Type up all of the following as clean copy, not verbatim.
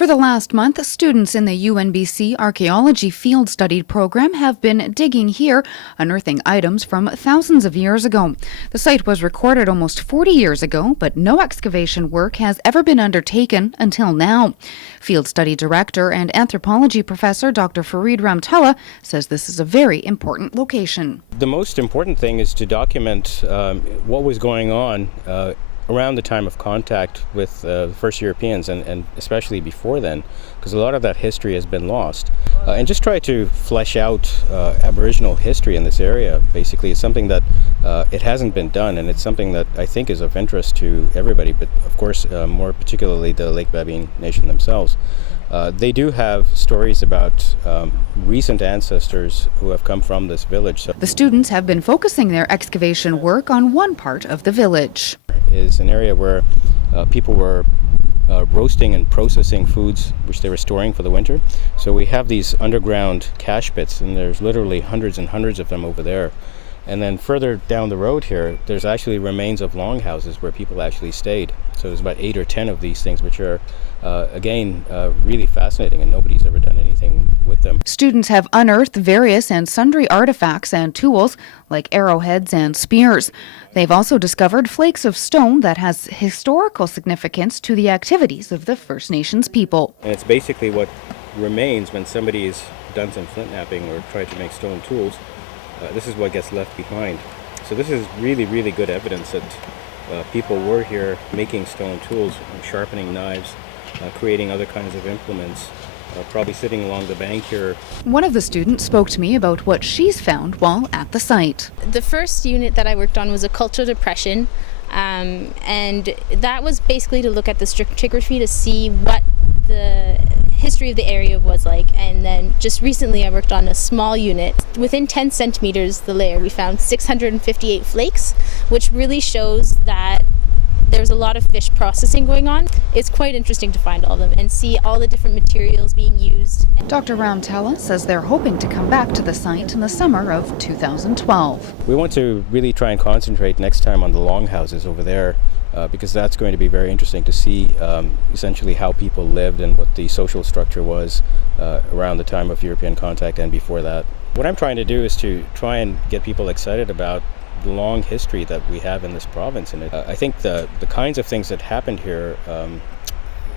For the last month, students in the UNBC Archaeology Field Study program have been digging here, unearthing items from thousands of years ago. The site was recorded almost 40 years ago, but no excavation work has ever been undertaken until now. Field Study Director and Anthropology Professor Dr. Farid Ramtella says this is a very important location. The most important thing is to document what was going on around the time of contact with the first Europeans and especially before then, because a lot of that history has been lost. And just try to flesh out Aboriginal history in this area. Basically, it's something that it hasn't been done, and it's something that I think is of interest to everybody, but of course more particularly the Lake BABINE Nation themselves. They do have stories about recent ancestors who have come from this village. The students have been focusing their excavation work on one part of the village. Is an area where people were roasting and processing foods which they were storing for the winter. So we have these underground cache pits, and there's literally hundreds and hundreds of them over there. And then further down the road here, there's actually remains of longhouses where people actually stayed. So there's about 8 or 10 of these things, which are, again, really fascinating, and nobody's ever done anything with them. Students have unearthed various and sundry artifacts and tools, like arrowheads and spears. They've also discovered flakes of stone that has historical significance to the activities of the First Nations people. And it's basically what remains when somebody's done some flint knapping or tried to make stone tools. This is what gets left behind. So this is really, really good evidence that people were here making stone tools, sharpening knives, creating other kinds of implements, probably sitting along the bank here. One of the students spoke to me about what she's found while at the site. The first unit that I worked on was a cultural depression, and that was basically to look at the stratigraphy to see what the history of the area was like. And then just recently I worked on a small unit. Within 10 centimeters the layer, we found 658 flakes, which really shows that there's a lot of fish processing going on. It's quite interesting to find all of them and see all the different materials being used. Dr. Ramtella says they're hoping to come back to the site in the summer of 2012. We want to really try and concentrate next time on the longhouses over there, because that's going to be very interesting to see essentially how people lived and what the social structure was around the time of European contact and before that. What I'm trying to do is to try and get people excited about the long history that we have in this province. And I think the kinds of things that happened here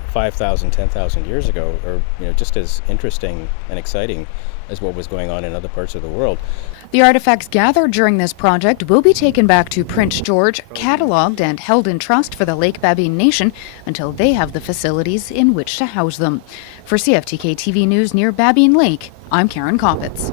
5,000, 10,000 years ago are just as interesting and exciting as what was going on in other parts of the world. The artifacts gathered during this project will be taken back to Prince George, catalogued and held in trust for the Lake BABINE Nation until they have the facilities in which to house them. For CFTK TV News near BABINE Lake, I'm Karen Koppitz.